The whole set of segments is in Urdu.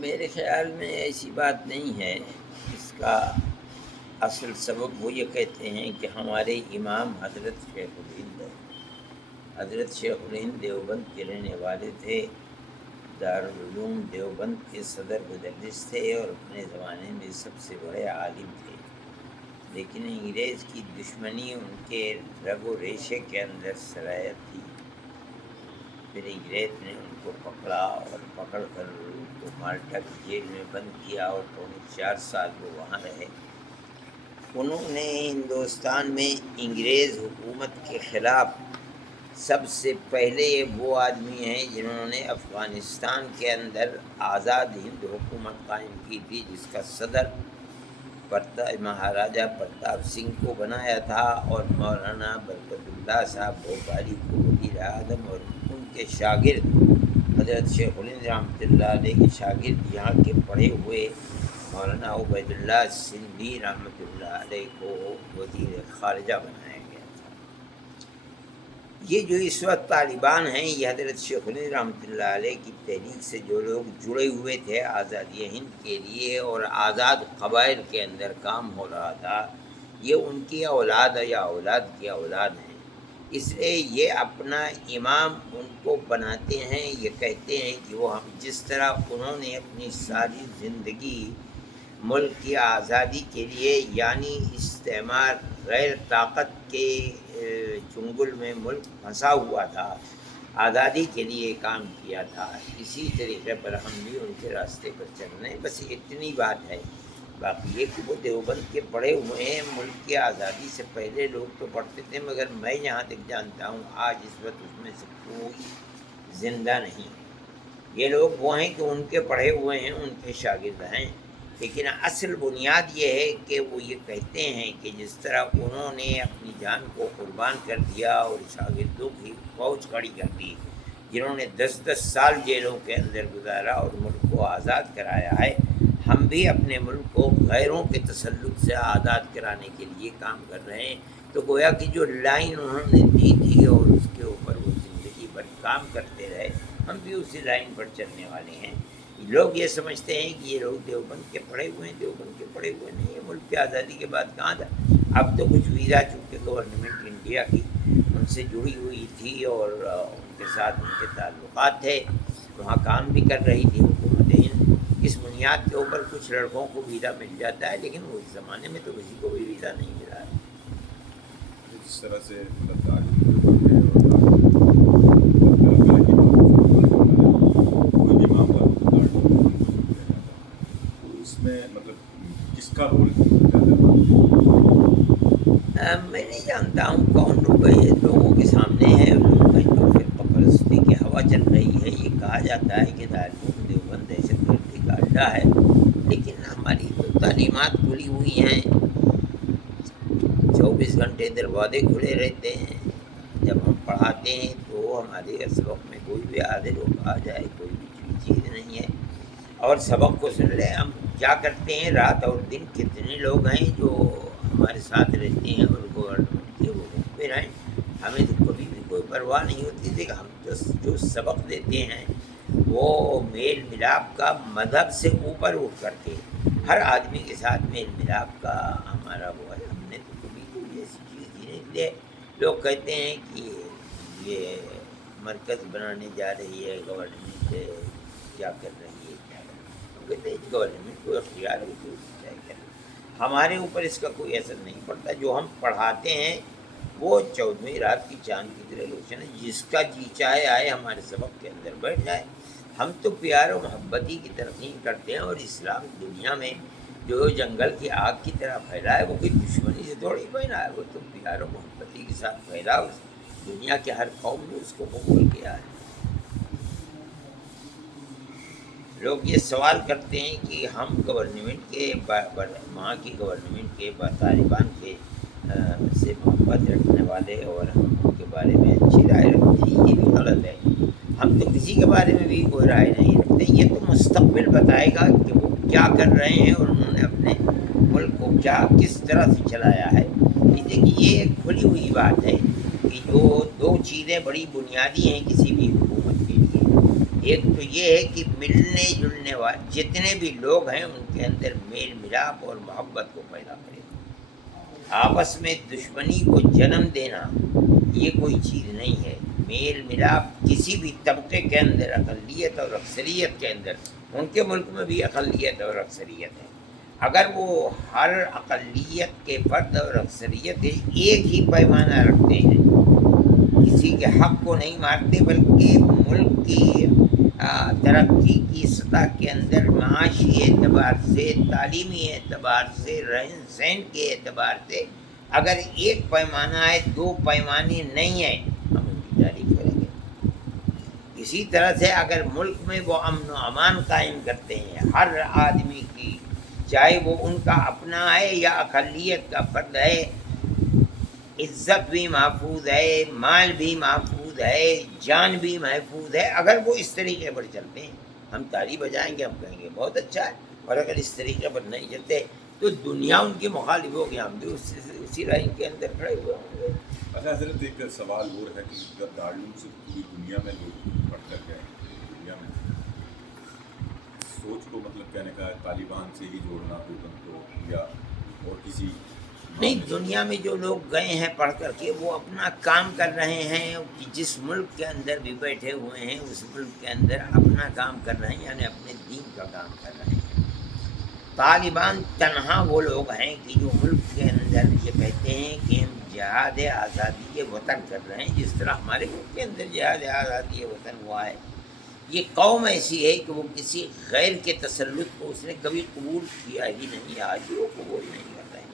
میرے خیال میں ایسی بات نہیں ہے۔ اس کا اصل سبب وہ یہ کہتے ہیں کہ ہمارے امام حضرت شیخ الہند ہے۔ حضرت شیخ الہند دیوبند کے رہنے والے تھے، دارالعلوم دیوبند کے صدر مدرس تھے اور اپنے زمانے میں سب سے بڑے عالم تھے، لیکن انگریز کی دشمنی ان کے رگ و ریشے کے اندر سرایت تھی۔ پھر انگریز نے ان کو پکڑا اور پکڑ کر ان کو مالٹا کی جیل میں بند کیا اور 4 سال وہ وہاں رہے۔ انہوں نے ہندوستان میں انگریز حکومت کے خلاف سب سے پہلے وہ آدمی ہیں جنہوں نے افغانستان کے اندر آزاد ہند حکومت قائم کی تھی، جس کا صدر مہاراجہ پرتاپ سنگھ کو بنایا تھا اور مولانا برکت اللہ صاحب بھوپالی کو وزیر اعظم، اور ان کے شاگرد حضرت شیخ الہند رحمۃ اللہ علیہ کے شاگرد یہاں کے پڑھے ہوئے مولانا عبید اللہ سندھی رحمۃ اللہ علیہ کو وزیر خارجہ بنایا گیا تھا۔ یہ جو اس وقت طالبان ہیں، یہ حضرت شیخ الہند رحمۃ اللہ علیہ کی تحریک سے جو لوگ جڑے ہوئے تھے آزادی ہند کے لیے اور آزاد قبائل کے اندر کام ہو رہا تھا، یہ ان کی اولاد یا اولاد کی اولاد ہیں۔ اس لیے یہ اپنا امام ان کو بناتے ہیں، یہ کہتے ہیں کہ وہ ہم جس طرح انہوں نے اپنی ساری زندگی ملک کی آزادی کے لیے، یعنی استعمار غیر طاقت کے چنگل میں ملک پھنسا ہوا تھا، آزادی کے لیے کام کیا تھا، اسی طریقے پر ہم بھی ان کے راستے پر چل رہے ہیں۔ بس اتنی بات ہے۔ باقی یہ کہ وہ دیوبند کے پڑھے ہوئے ہیں، ملک کی آزادی سے پہلے لوگ تو پڑھتے تھے، مگر میں جہاں تک جانتا ہوں آج اس وقت اس میں سے کوئی زندہ نہیں ہے۔ یہ لوگ وہ ہیں کہ ان کے پڑھے ہوئے ہیں، ان کے شاگرد ہیں، لیکن اصل بنیاد یہ ہے کہ وہ یہ کہتے ہیں کہ جس طرح انہوں نے اپنی جان کو قربان کر دیا اور شاگردوں کی فوج کھڑی کر دی، جنہوں نے 10 سال جیلوں کے اندر گزارا اور ملک کو آزاد کرایا ہے، ہم بھی اپنے ملک کو غیروں کے تسلط سے آزاد کرانے کے لیے کام کر رہے ہیں۔ تو گویا کہ جو لائن انہوں نے دی تھی اور اس کے اوپر وہ زندگی بھر کام کرتے رہے، ہم بھی اسی لائن پر چلنے والے ہیں۔ لوگ یہ سمجھتے ہیں کہ یہ لوگ دیوبند کے پڑھے ہوئے ہیں، دیوبند کے پڑھے ہوئے نہیں، یہ ملک کی آزادی کے بعد کہاں تھا؟ اب تو کچھ ویزا چونکہ گورنمنٹ انڈیا کی ان سے جڑی ہوئی تھی اور ان کے ساتھ ان کے تعلقات تھے، وہاں کام بھی کر رہی تھی حکومت ہند۔ اس بنیاد کے اوپر کچھ لڑکوں کو ویزا مل جاتا ہے، لیکن اس زمانے میں تو کسی کو بھی ویزا نہیں ملا ہے۔ جس طرح سے تعلیم اس میں کس کا رول میں نہیں جانتا ہوں کون روپے لوگوں کے سامنے ہے، لوگوں کا جو فرقہ پرستی کی ہوا چل رہی ہے۔ یہ کہا جاتا ہے کہ دارالعلوم دیوبند دہشت گردی کا اڈا ہے، لیکن ہماری تو تعلیمات کھلی ہوئی ہیں، 24 گھنٹے دروازے کھلے رہتے ہیں۔ جب ہم پڑھاتے ہیں تو ہمارے سبق میں کوئی بھی آدھے لوگ آ جائے، کوئی بھی چیز نہیں ہے، اور سبق کو سن لیں۔ ہم کیا کرتے ہیں، رات اور دن کتنے لوگ ہیں جو ہمارے ساتھ رہتے ہیں اور گورنمنٹ کے وہ مخبر ہیں، ہمیں تو کبھی بھی کوئی پرواہ نہیں ہوتی تھی کہ ہم جو سبق دیتے ہیں وہ میل ملاپ کا، مذہب سے اوپر اٹھ کر کے ہر آدمی کے ساتھ میل ملاپ کا ہمارا وہ ہے۔ ہم نے تو کبھی کوئی ایسی چیز دی نہیں۔ اس لیے لوگ کہتے ہیں کہ یہ مرکز بنانے جا رہی ہے گورنمنٹ، کیا کر رہی ہے، کیا کر رہی ہے۔ ہم کہتے ہیں گورنمنٹ کو اختیار ہے کہ چاہے کرے، ہمارے اوپر اس کا کوئی اثر نہیں پڑتا۔ جو ہم پڑھاتے ہیں وہ 14ویں رات کی چاند کی طرح روشن ہے، جس کا جی چاہے آئے ہمارے سبق کے اندر بیٹھ جائے۔ ہم تو پیار و محبت ہی کی تلقین کرتے ہیں، اور اسلام دنیا میں جو جنگل کی آگ کی طرح پھیلا ہے وہ کوئی دشمنی سے تھوڑی پھیلا ہے، وہ تو پیار و محبت ہی کے ساتھ پھیلا، دنیا کے ہر قوم نے اس کو قبول کیا ہے۔ لوگ یہ سوال کرتے ہیں کہ ہم گورنمنٹ کے وہاں کی گورنمنٹ کے طالبان کے سے محبت رکھنے والے اور ہم ان کے بارے میں اچھی رائے رکھتے ہیں، یہ بھی غلط ہے۔ ہم تو کسی کے بارے میں بھی کوئی رائے نہیں رکھتے، یہ تو مستقبل بتائے گا کہ وہ کیا کر رہے ہیں اور انہوں نے اپنے ملک کو کس طرح سے چلایا ہے۔ دیکھیے یہ ایک کھلی ہوئی بات ہے کہ جو دو چیزیں بڑی بنیادی ہیں کسی بھی حکومت کے لیے، ایک تو یہ ہے کہ ملنے جلنے والے جتنے بھی لوگ ہیں ان کے اندر میل ملاپ اور محبت کو پیدا کرے. آپس میں دشمنی کو جنم دینا یہ کوئی چیز نہیں ہے. میل ملاپ کسی بھی طبقے کے اندر، اقلیت اور اکثریت کے اندر، ان کے ملک میں بھی اقلیت اور اکثریت ہے، اگر وہ ہر اقلیت کے فرد اور اکثریت ایک ہی پیمانہ رکھتے ہیں، کسی کے حق کو نہیں مارتے بلکہ ملک کی ترقی کی سطح کے اندر معاشی اعتبار سے، تعلیمی اعتبار سے، رہن سہن کے اعتبار سے اگر ایک پیمانہ ہے، دو پیمانے نہیں ہیں، ہم ان کی تعریف کریں گے. اسی طرح سے اگر ملک میں وہ امن و امان قائم کرتے ہیں، ہر آدمی کی، چاہے وہ ان کا اپنا ہے یا اقلیت کا فرد ہے، عزت بھی محفوظ ہے، مال بھی محفوظ ہے، جان بھی محفوظ ہے، اگر وہ اس طریقے پر چلتے ہیں ہم تالی بجائیں گے، ہم کہیں گے بہت اچھا ہے. اور اگر اس طریقے پر نہیں چلتے تو دنیا ان کی مخالف ہوگی، ہم بھی اسی لائن کے اندر کھڑے ہوئے ہوں گے. اچھا حضرت، ایک سوال اور ہے کہ جب دارالعلوم سے پوری دنیا میں لوگ پڑھ کر گئے، دنیا میں سوچ کو مطلب کہنے کا ہے طالبان سے ہی جوڑنا دیوبند کو، یا اور کسی نہیں، دنیا میں جو لوگ گئے ہیں پڑھ کر کے وہ اپنا کام کر رہے ہیں، کہ جس ملک کے اندر بھی بیٹھے ہوئے ہیں اس ملک کے اندر اپنا کام کر رہے ہیں، یعنی اپنے دین کا کام کر رہے ہیں. طالبان تنہا وہ لوگ ہیں کہ جو ملک کے اندر یہ کہتے ہیں کہ ہم جہاد آزادی وطن کر رہے ہیں، جس طرح ہمارے ملک کے اندر جہاد آزادی وطن ہوا ہے. یہ قوم ایسی ہے کہ وہ کسی غیر کے تسلط کو اس نے کبھی قبول کیا ہی نہیں، آج بھی وہ قبول نہیں کر رہے ہیں.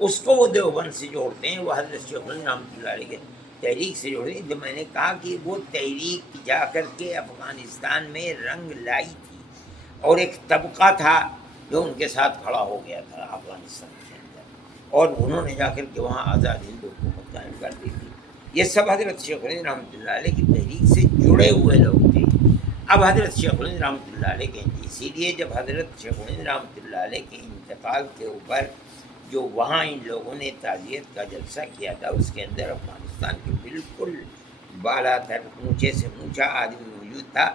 اس کو وہ دیوبند سے جوڑتے ہیں، وہ حضرت شیخ الہند رحمۃ اللہ علیہ کے تحریک سے جوڑتے ہیں. جو میں نے کہا کہ وہ تحریک جا کر کے افغانستان میں رنگ لائی تھی، اور ایک طبقہ تھا جو ان کے ساتھ کھڑا ہو گیا تھا افغانستان کے اندر، اور انہوں نے جا کر کے وہاں آزاد ہند حکومت قائم کر دی تھی. یہ سب حضرت شیخ الہند رحمۃ اللہ علیہ کی تحریک سے جڑے ہوئے لوگ تھے. اب حضرت شیخ الہند رحمۃ اللہ علیہ کے، اسی لیے جب حضرت شیخ الہند رحمۃ اللہ علیہ کے انتقال کے اوپر جو وہاں ان لوگوں نے تعزیت کا جلسہ کیا تھا، اس کے اندر افغانستان کے بالکل بالا تر اونچے سے اونچا آدمی موجود تھا.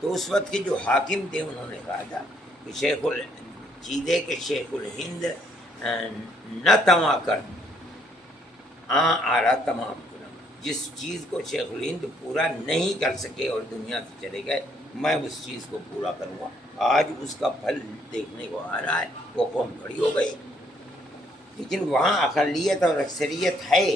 تو اس وقت کے جو حاکم تھے انہوں نے کہا تھا کہ چیزے کے شیخ الہند نہ تما کر آ رہا تمام کنم، جس چیز کو شیخ الہند پورا نہیں کر سکے اور دنیا سے چلے گئے، میں اس چیز کو پورا کروں گا. آج اس کا پھل دیکھنے کو آ رہا ہے، وہ قوم کھڑی ہو گئی. لیکن وہاں اقلیت اور اکثریت ہے،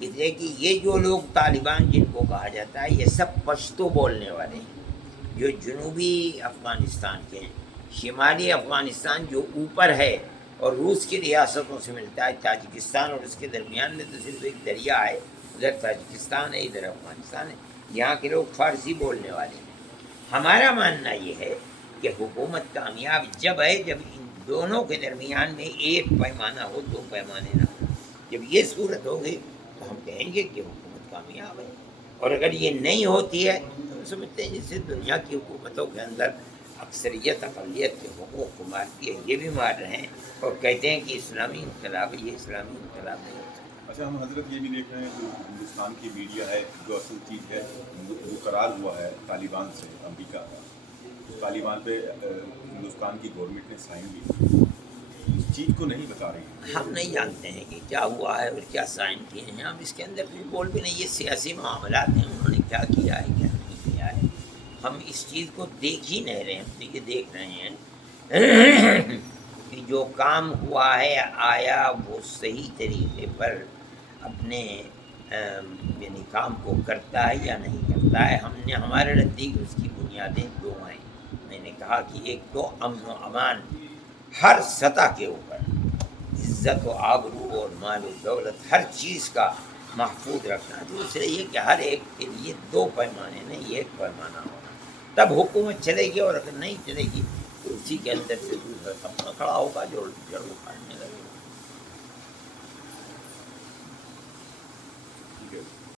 اس لیے کہ یہ جو لوگ طالبان جن کو کہا جاتا ہے یہ سب پشتو بولنے والے ہیں، جو جنوبی افغانستان کے ہیں. شمالی افغانستان جو اوپر ہے اور روس کی ریاستوں سے ملتا ہے، تاجکستان اور اس کے درمیان میں تو صرف ایک دریا ہے، ادھر تاجکستان ہے ادھر افغانستان ہے. یہاں کے لوگ فارسی بولنے والے ہیں. ہمارا ماننا یہ ہے کہ حکومت کامیاب جب ہے جب ان دونوں کے درمیان میں ایک پیمانہ ہو، دو پیمانے نہ ہو. جب یہ صورت ہوگی تو ہم کہیں گے کہ حکومت کامیاب ہے. اور اگر یہ نہیں ہوتی ہے تو ہم سمجھتے ہیں جیسے دنیا کی حکومتوں کے اندر اکثریت اقلیت کے حقوق کو مارتی ہے، یہ بھی مار رہے ہیں اور کہتے ہیں کہ اسلامی انقلاب ہے. یہ اسلامی انقلاب نہیں ہوتا. اچھا، ہم حضرت یہ بھی دیکھ رہے ہیں جو ہندوستان کی میڈیا ہے، جو اصل چیز ہے جو قرار ہوا ہے طالبان سے امریکہ کا، اس طالبان پہ ہندوستان کی گورنمنٹ نے سائن بھی کیا، اس چیز کو نہیں بتا رہی ہے. ہم نہیں جانتے ہیں کہ کیا ہوا ہے اور کیا سائن کیے ہیں. ہم اس کے اندر کچھ بول بھی نہیں. یہ سیاسی معاملات ہیں، انہوں نے کیا کیا ہے کیا نہیں کیا ہے ہم اس چیز کو دیکھ ہی نہیں رہے. ہم تو یہ دیکھ رہے ہیں کہ جو کام ہوا ہے آیا وہ صحیح طریقے پر اپنے یعنی کام کو کرتا ہے یا نہیں کرتا ہے. ہم نے ہمارے نزدیک اس کی بنیادیں دو ہیں. میں نے کہا کہ ایک تو امن و امان ہر سطح کے اوپر، عزت و آبرو اور مال و دولت ہر چیز کا محفوظ رکھنا. دوسرے یہ کہ ہر ایک کے لیے دو پیمانے نہیں ایک پیمانہ ہونا، تب حکومت چلے گی. اور اگر نہیں چلے گی تو اسی کے اندر سے دوسرا طبقہ کھڑا ہوگا جو جڑ اکھاڑنے لگے گا.